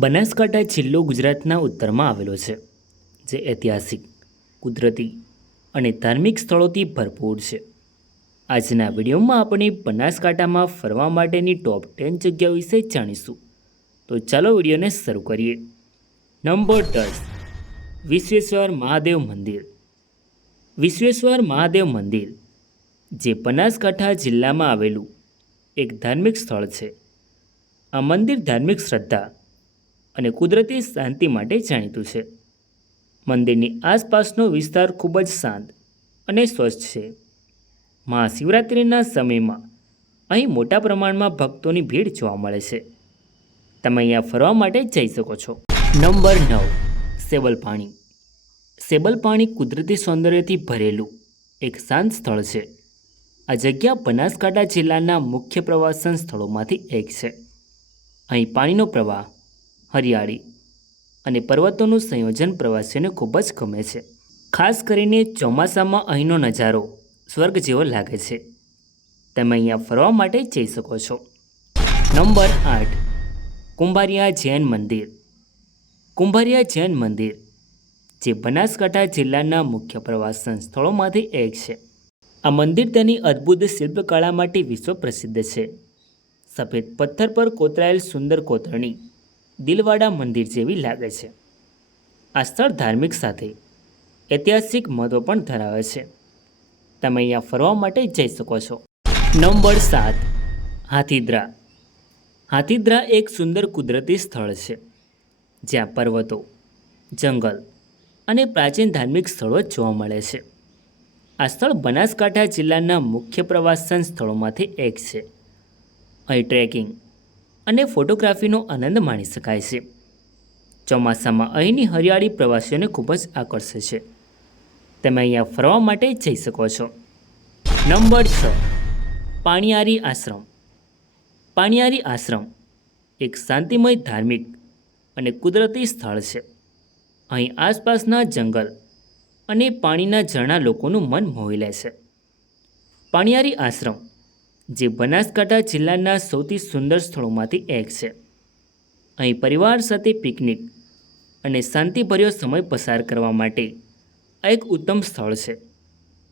બનાસકાંઠા જિલ્લો ગુજરાતના ઉત્તરમાં આવેલો છે, જે ઐતિહાસિક, કુદરતી અને ધાર્મિક સ્થળોથી ભરપૂર છે. આજના વિડીયોમાં આપણે બનાસકાંઠામાં ફરવા માટેની ટોપ 10 જગ્યાઓ વિશે જાણીશું. તો ચાલો વિડીયોને શરૂ કરીએ. નંબર 10. વિશ્વેશ્વર મહાદેવ મંદિર. વિશ્વેશ્વર મહાદેવ મંદિર, જે બનાસકાંઠા જિલ્લામાં આવેલું એક ધાર્મિક સ્થળ છે. આ મંદિર ધાર્મિક શ્રદ્ધા અને કુદરતી શાંતિ માટે જાણીતું છે. મંદિરની આસપાસનો વિસ્તાર ખૂબ જ શાંત અને સ્વચ્છ છે. મહાશિવરાત્રિના સમયમાં અહીં મોટા પ્રમાણમાં ભક્તોની ભીડ જોવા મળે છે. તમે અહીંયા ફરવા માટે જઈ શકો છો. નંબર 9. સેબલ પાણી. સેબલ પાણી કુદરતી સૌંદર્યથી ભરેલું એક શાંત સ્થળ છે. આ જગ્યા બનાસકાંઠા જિલ્લાના મુખ્ય પ્રવાસન સ્થળોમાંથી એક છે. અહીં પાણીનો પ્રવાહ, હરિયાળી અને પર્વતોનું સંયોજન પ્રવાસીઓને ખૂબ જ ગમે છે. ખાસ કરીને ચોમાસામાં અહીંનો નજારો સ્વર્ગ જેવો લાગે છે. તમે અહીંયા ફરવા માટે જઈ શકો છો. નંબર 8. કુંભારિયા જૈન મંદિર. કુંભારિયા જૈન મંદિર, જે બનાસકાંઠા જિલ્લાના મુખ્ય પ્રવાસન સ્થળોમાંથી એક છે. આ મંદિર તેની અદ્ભુત શિલ્પકળા માટે વિશ્વ પ્રસિદ્ધ છે. સફેદ પથ્થર પર કોતરાયેલ સુંદર કોતરણી દિલવાડા મંદિર જેવી લાગે છે. આ સ્થળ ધાર્મિક સાથે ઐતિહાસિક મહત્વ પણ ધરાવે છે. તમે અહીંયા ફરવા માટે જઈ શકો છો. નંબર 7. હાથીદરા. હાથીદરા એક સુંદર કુદરતી સ્થળ છે, જ્યાં પર્વતો, જંગલ અને પ્રાચીન ધાર્મિક સ્થળો જોવા મળે છે. આ સ્થળ બનાસકાંઠા જિલ્લાના મુખ્ય પ્રવાસન સ્થળોમાંથી એક છે. અહીં ટ્રેકિંગ અને ફોટોગ્રાફીનો આનંદ માણી શકાય છે. ચોમાસામાં અહીંની હરિયાળી પ્રવાસીઓને ખૂબ જ આકર્ષે છે. તમે અહીંયા ફરવા માટે જઈ શકો છો. નંબર 6. પાણિયારી આશ્રમ. પાણિયારી આશ્રમ એક શાંતિમય ધાર્મિક અને કુદરતી સ્થળ છે. અહીં આસપાસના જંગલ અને પાણીના ઝરણા લોકોનું મન મોહી લે છે. પાણિયારી આશ્રમ, જે બનાસકાંઠા જિલ્લાના સૌથી સુંદર સ્થળોમાંથી એક છે. અહીં પરિવાર સાથે પિકનિક અને શાંતિભર્યો સમય પસાર કરવા માટે આ એક ઉત્તમ સ્થળ છે.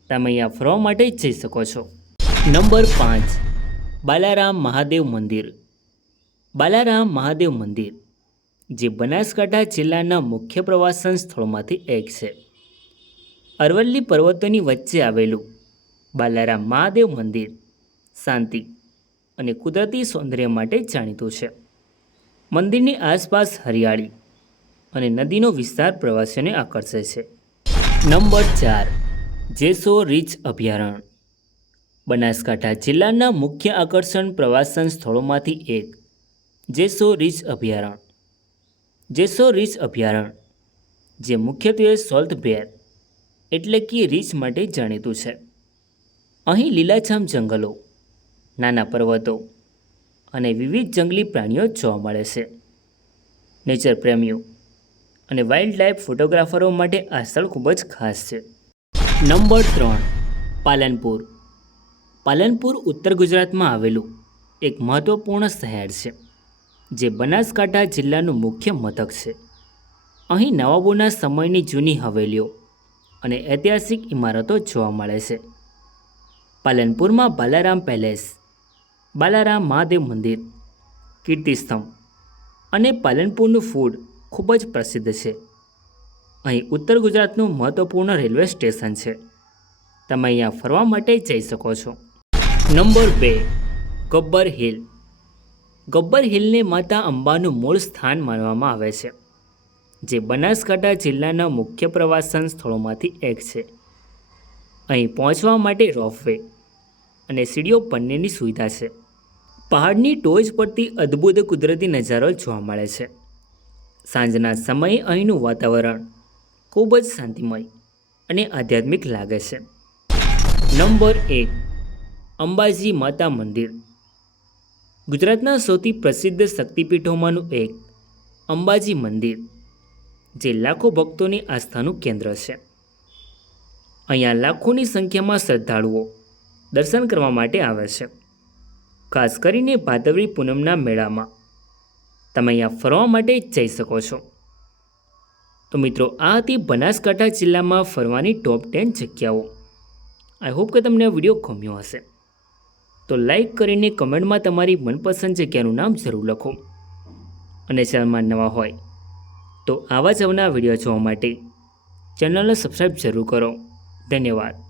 તમે અહીંયા ફરવા માટે જઈ શકો છો. નંબર 5. બાલારામ મહાદેવ મંદિર. બાલારામ મહાદેવ મંદિર, જે બનાસકાંઠા જિલ્લાના મુખ્ય પ્રવાસન સ્થળોમાંથી એક છે. અરવલ્લી પર્વતોની વચ્ચે આવેલું બાલારામ મહાદેવ મંદિર શાંતિ અને કુદરતી સૌંદર્ય માટે જાણીતું છે. મંદિરની આસપાસ હરિયાળી અને નદીનો વિસ્તાર પ્રવાસીઓને આકર્ષે છે. નંબર 4. જેસો રીચ અભયારણ્ય. બનાસકાંઠા જિલ્લાના મુખ્ય આકર્ષણ પ્રવાસન સ્થળોમાંથી એક જેસો રીચ અભયારણ્ય. જેસો રીચ અભયારણ્ય, જે મુખ્યત્વે સોલ્ટ બેર એટલે કે રીંછ માટે જાણીતું છે. અહીં લીલાછામ જંગલો, નાના પર્વતો અને વિવિધ જંગલી પ્રાણીઓ જોવા મળે છે. નેચર પ્રેમીઓ અને વાઇલ્ડ લાઈફ ફોટોગ્રાફરો માટે આ સ્થળ ખૂબ જ ખાસ છે. નંબર 3. પાલનપુર. પાલનપુર ઉત્તર ગુજરાતમાં આવેલું એક મહત્ત્વપૂર્ણ શહેર છે, જે બનાસકાંઠા જિલ્લાનું મુખ્ય મથક છે. અહીં નવાબોના સમયની જૂની હવેલીઓ અને ઐતિહાસિક ઇમારતો જોવા મળે છે. પાલનપુરમાં બાલારામ પેલેસ, બાલારામ મહાદેવ મંદિર, કીર્તિસ્તંભ અને પાલનપુરનું ફૂડ ખૂબ જ પ્રસિદ્ધ છે. અહીં ઉત્તર ગુજરાતનું મહત્ત્વપૂર્ણ રેલવે સ્ટેશન છે. તમે અહીંયા ફરવા માટે જઈ શકો છો. નંબર 2. ગબ્બર હિલ. ગબ્બર હિલને માતા અંબાનું મૂળ સ્થાન માનવામાં આવે છે, જે બનાસકાંઠા જિલ્લાના મુખ્ય પ્રવાસન સ્થળોમાંથી એક છે. અહીં પહોંચવા માટે રોપવે અને સીડીઓ બંનેની સુવિધા છે. પહાડની ટોચ પરથી અદ્ભુત કુદરતી નજારો જોવા મળે છે. સાંજના સમયે અહીંનું વાતાવરણ ખૂબ જ શાંતિમય અને આધ્યાત્મિક લાગે છે. નંબર 1. અંબાજી માતા મંદિર. ગુજરાતના સૌથી પ્રસિદ્ધ શક્તિપીઠોમાંનું એક અંબાજી મંદિર, જે લાખો ભક્તોની આસ્થાનું કેન્દ્ર છે. અહીંયા લાખોની સંખ્યામાં શ્રદ્ધાળુઓ દર્શન કરવા માટે આવે છે. ખાસ કરીને ભાદરવી પૂનમના મેળામાં તમે અહીંયા ફરવા માટે જઈ શકો છો. તો મિત્રો આ હતી બનાસકાંઠા જિલ્લામાં ફરવાની ટોપ 10 જગ્યાઓ. આઈ હોપ કે તમને આ વિડીયો ગમ્યો હશે. તો લાઈક કરીને કમેન્ટમાં તમારી મનપસંદ જગ્યાનું નામ જરૂર લખો. અને ચેનલમાં નવા હોય તો આવા જ અવનવા વિડીયો જોવા માટે ચેનલને સબસ્ક્રાઈબ જરૂર કરો. ધન્યવાદ.